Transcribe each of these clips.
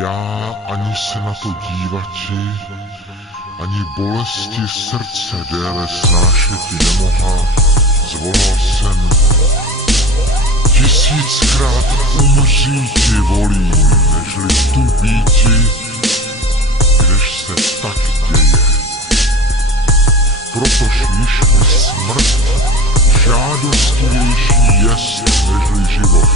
Já ani se na to dívati, ani bolesti srdce déle snášeti nemohla. Zvolal jsem, 1000krát umříti volím, nežli tu býti, kdež se tak děje. Protož již mi smrt žádostivější jest, nežli život.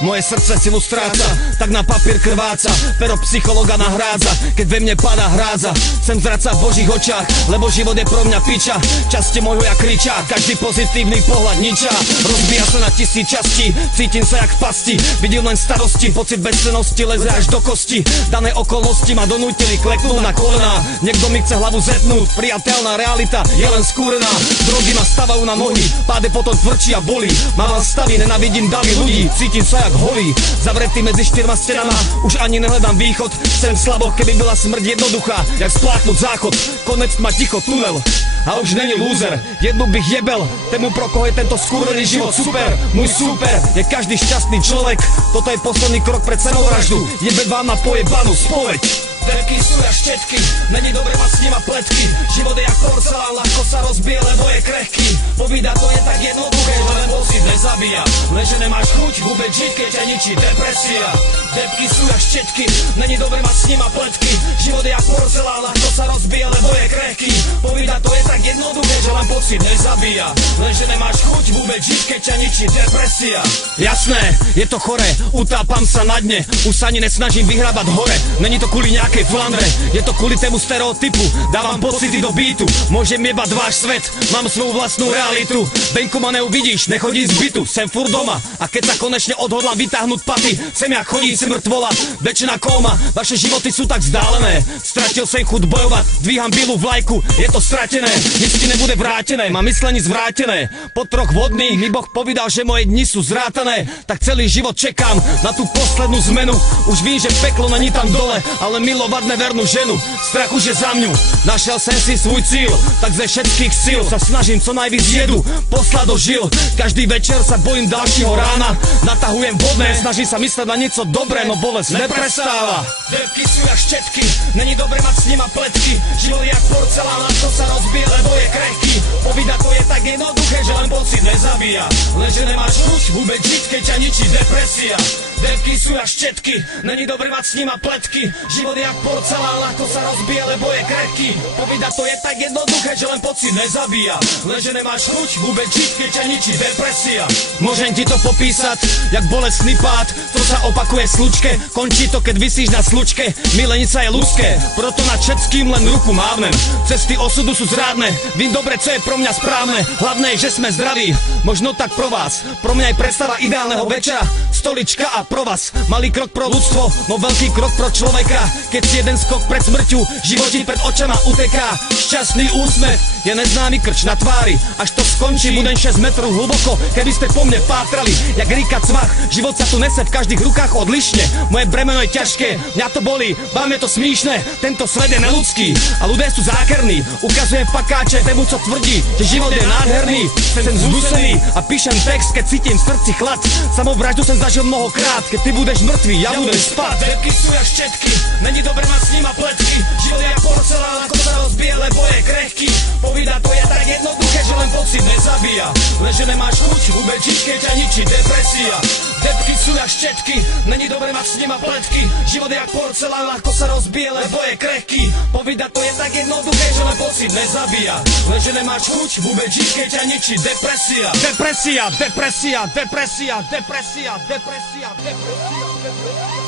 Moje srdce silu stráca, tak na papier krváca, pero psychologa nahrádza, keď ve mne padá hrádza. Sem zrať sa v Božích očách, lebo život je pro mňa piča. Časti môjho ja kriča, každý pozitívny pohľad niča. Rozbíja sa na 1000 častí, cítim sa jak v pasti. Vidím len starosti, pocit bezcennosti leze až do kosti. Dané okolnosti ma donútili kleknúť na kolená. Niekto mi chce hlavu zetnúť, priateľná realita je len skúrená. Drogy ma stavajú na nohy, páde potom tvrdší a bolí. Mám stavy, nenavidím davy ľudí, cítim sa jak holý, zavretý medzi 4 stenama, už ani nehledám východ. Sem slabo, keby byla smrť jednoduchá, jak spláchnuť záchod. Konec ma ticho, tunel, a už není lúzer. Jednu bych jebel, tému pro koho je tento skúrený život super. Môj super je každý šťastný človek, toto je posledný krok pred samovraždu. Jebe vám na pojebanú spoveď. Depky sú jak štetky, není dobre mať s nima pletky. Život je jak porcelán, ľahko sa rozbije, lebo je krehký. Povída to je tak jednoduché, že len pocit nezabíja. Lenže nemáš chuť vôbec žiť, keď ťa ničí depresia. Depky sú jak štetky, není dobre mať s nima pletky. Život je jak porcelán, ľahko sa rozbije, lebo je krehký. Povída to je tak jednoduché, že len pocit nezabíja. Lenže nemáš chuť vôbec žiť, keď ťa ničí depresia. Jasné, je to chore, utápam sa na dne, už sa ani nesnažím vyhrábať hore. Není to kvôli nejakej flandre, je to kvôli tému stereotypu. Dávam pocity do beatu, môžem jebať váš svet, mám svoju vlastnú realitu. Venku ma neuvidíš, nechodím z bytu, sem furt doma. A keď sa konečne odhodlám vytáhnuť paty, sem jak chodím si mŕtvola, väčšina kóma. Vaše životy sú tak vzdálené, stratil sem chuť bojovať, dvíham bielu vlajku, je to stratené, nic ti nebude vrátené, mám myslenie zvrátené. Po 3 vodných mi Boh povedal, že moje dni sú zrátané, tak celý život čekám na tú poslednú zmenu. Už vím, že peklo není tam dole, ale milovať nevernú ženu. Strach už je za mňu, našiel som si svoj cíl, tak ze všetkých síl sa snažím co najvíc jedu poslať do žil. Každý večer sa bojím ďalšího rána, natahujem vodné, snažím sa mysleť na niečo dobré, no bolesť neprestáva. Depky sú jak štetky, není dobre mať s nima pletky. Život je jak porcelán, ľahko sa rozbije, lebo je krehký. Povída to je tak jednoduché, že len pocit nezabíja. Lenže nemáš chuť vôbec žiť, keď ťa ničí depresia. Depky sú jak štetky, není dobre mať s nima pletky. Život je jak porcelán, ľahko sa rozbije, lebo je krehký. Povída to je tak jednoduché, že len pocit nezabíja. Lenže nemáš chuť vôbec žiť, keď ťa ničí depresia. Môžem ti to popísať, jak bolestný pád, to sa opakuje v slučke. Končí to, keď visíš na slučke, milenica je ľudské, proto nad všetkým len ruku mávnem. Cesty osudu sú zrádne, vím dobre, co je pro mňa správne. Hlavné je, že sme zdraví, možno tak pro vás. Pro mňa je predstava ideálneho večera, stolička a pro vás. Malý krok pro ľudstvo, no veľký krok pro človeka. Keď si jeden skok pred smrťou, život ti pred očama uteká. Šťastný úsmev je neznámy krč na tvári, až to skončí, budem 6 metrov hlboko, keby ste po mne pátrali, jak rýka cvach. Život sa tu nese v každých rukách odlišne, moje bremeno je ťažké, mňa to bolí, vám je to smíšne, tento svet je neludský a ľudia sú zákerní. Ukazujem fakáče tému, co tvrdí, že život je nádherný. Sem zdusený a píšem text, keď cítim v srdci chlad. Samovraždu som zažil mnohokrát, keď ty budeš mŕtvý, ja budem spať. Depky sú jak štetky, není dobre mať s nima pletky. Život je jak porcelán, ako sa rozbije, lebo je krehký. Povída to je tak jednoduché, že len pocit nezabíja. Lenže nemáš chuť vôbec žiť, keď ťa ničí depresia. Depky sú jak štetky, není dobre mať s nima pletky. Život je jak porcelán, ľahko sa rozbije, lebo je krehký. Povída to je tak jednoduché, že len pocit nezabíja. Lenže nemáš chuť vôbec žiť, keď ťa ničí depresia. Depresia, depresia, depresia, depresia, depresia, depresia, depresia.